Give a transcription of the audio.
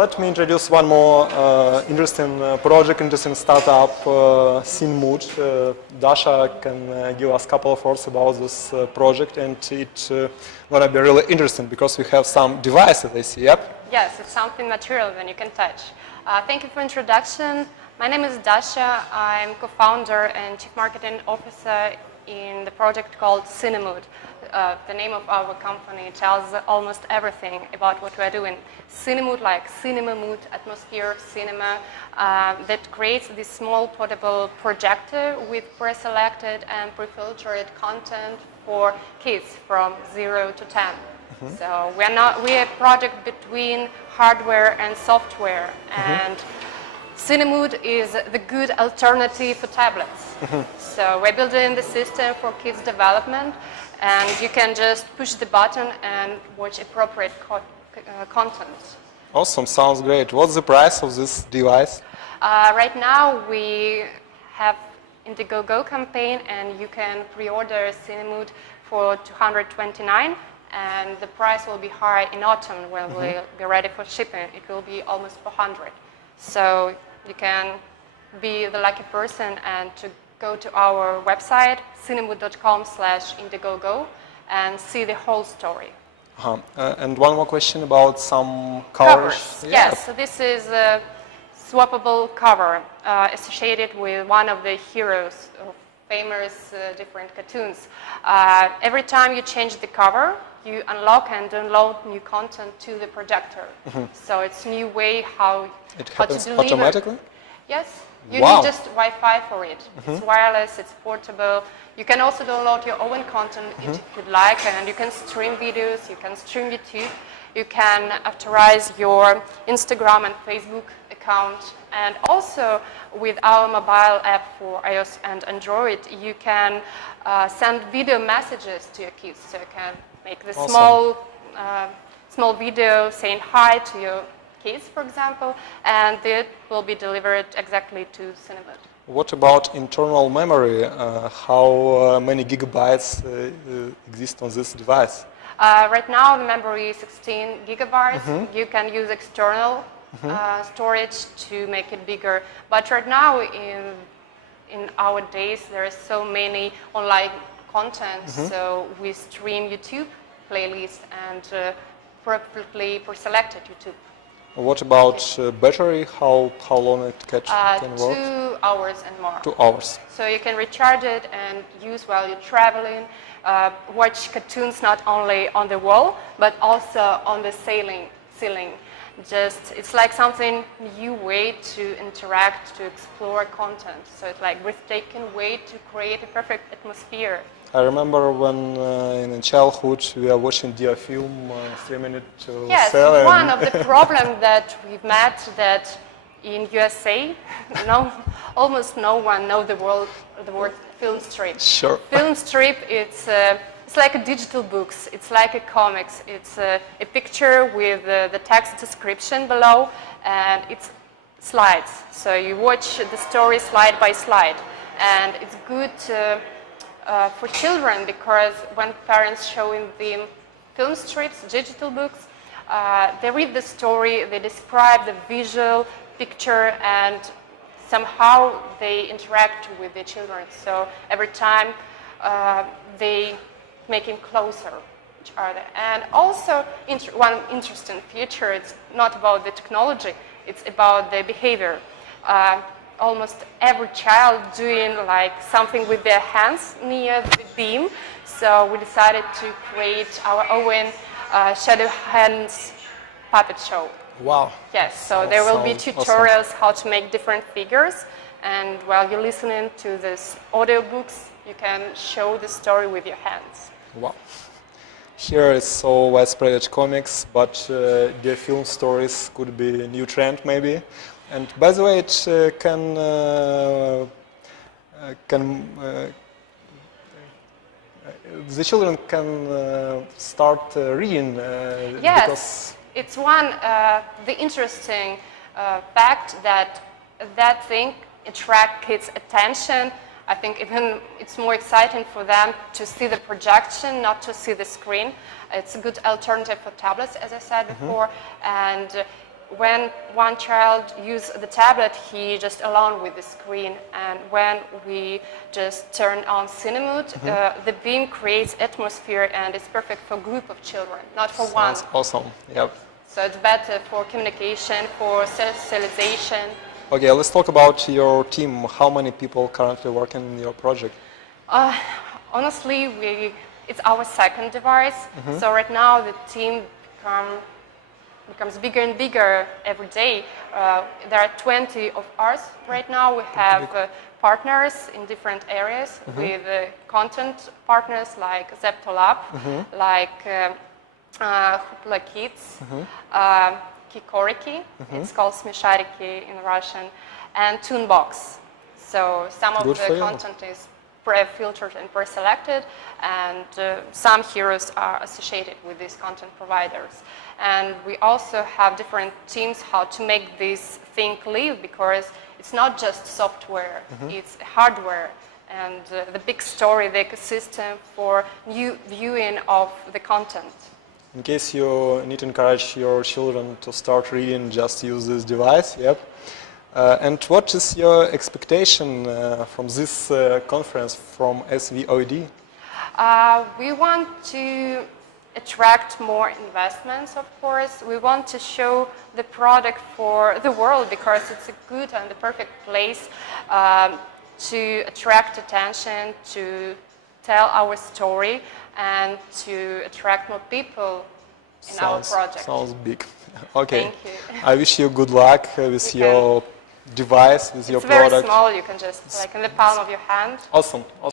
Let me introduce one more interesting project, interesting startup, CINEMOOD. Dasha can give us a couple of words about this project, and it's going to be really interesting because we have some devices, I see, yep? Yes, it's something material that you can touch. Thank you for introduction. My name is Dasha. I'm co-founder and chief marketing officer in the project called CINEMOOD. The name of our company tells almost everything about what we're doing. CINEMOOD, like cinema mood, atmosphere, cinema, that creates this small portable projector with pre-selected and pre-filtered content for kids from 0 to 10. Mm-hmm. So we're a project between hardware and software, and CINEMOOD is the good alternative for tablets. Mm-hmm. So we're building the system for kids' development, and you can just push the button and watch appropriate content. Awesome, sounds great. What's the price of this device? Right now we have Indiegogo campaign, and you can pre-order CINEMOOD for $229, and the price will be higher in autumn when we'll be ready for shipping. It will be almost $400. So you can be the lucky person and to go to our website, cinemood.com/Indiegogo, and see the whole story. And one more question about some covers. Yeah. Yes, so this is a swappable cover associated with one of the heroes of famous different cartoons. Every time you change the cover, you unlock and download new content to the projector. So it's a new way how to deliver. Automatically? Yes. You need just Wi-Fi for it. It's wireless, it's portable. You can also download your own content if you'd like, and you can stream videos, you can stream YouTube, you can authorize your Instagram and Facebook account, and also with our mobile app for iOS and Android, you can send video messages to your kids. So you can make the small video saying hi to your kids, for example, and it will be delivered exactly to CINEMOOD. What about internal memory? How many gigabytes exist on this device? Right now the memory is 16 gigabytes. You can use external storage to make it bigger. But right now in our days there is so many online content, so we stream YouTube playlists and perfectly pre-selected YouTube. What about battery? How long it can work? 2 hours and more. 2 hours. So you can recharge it and use while you're traveling. Watch cartoons not only on the wall, but also on the ceiling. It's like something new way to interact, to explore content. So it's like breathtaking way to create a perfect atmosphere. I remember when in childhood we were watching dear film, streaming it to yes, sell. Yes, one of the problems that we've met that in USA, almost no one knows the word film strip. Sure. Film strip, it's like a digital books. It's like a comics. It's a picture with the text description below, and it's slides. So you watch the story slide by slide, and it's good for children, because when parents showing them film strips, digital books, they read the story, they describe the visual picture, and somehow they interact with the children. So every time they make them closer to each other. And also one interesting feature, it's not about the technology, it's about the behavior. Almost every child doing like something with their hands near the beam. So we decided to create our own shadow hands puppet show. Wow. Yes, so there will be tutorials how to make different figures, and while you're listening to this audiobooks, you can show the story with your hands. Wow. Here it's so widespread comics, but the film stories could be a new trend maybe. And by the way, it the children can start reading. Yes, because it's the interesting fact that thing attracts kids' attention. I think even it's more exciting for them to see the projection, not to see the screen. It's a good alternative for tablets, as I said before, and when one child uses the tablet, he just alone with the screen, and when we just turn on CINEMOOD, the beam creates atmosphere and it's perfect for a group of children, not for one. Sounds awesome. Yep. So it's better for communication, for socialization. Okay, let's talk about your team. How many people currently work in your project? Honestly, it's our second device. So right now the team becomes bigger and bigger every day. There are 20 of us right now. We have partners in different areas with content partners like Zeptolab, like Hupla Kids, Kikoriki, it's called Smishariki in Russian, and Toonbox. So some of the content is pre-filtered and pre-selected, and some heroes are associated with these content providers. And we also have different teams how to make this thing live, because it's not just software, it's hardware, and the big story, the ecosystem for new viewing of the content. In case you need to encourage your children to start reading, just use this device. Yep. And what is your expectation from this conference from SVOD? We want to attract more investments, of course. We want to show the product for the world, because it's a good and the perfect place to attract attention, to tell our story, and to attract more people in our project. Sounds big. Okay. Thank you. I wish you good luck with your device, with your product. product. It's very small, you can just, like in the palm of your hand. Awesome.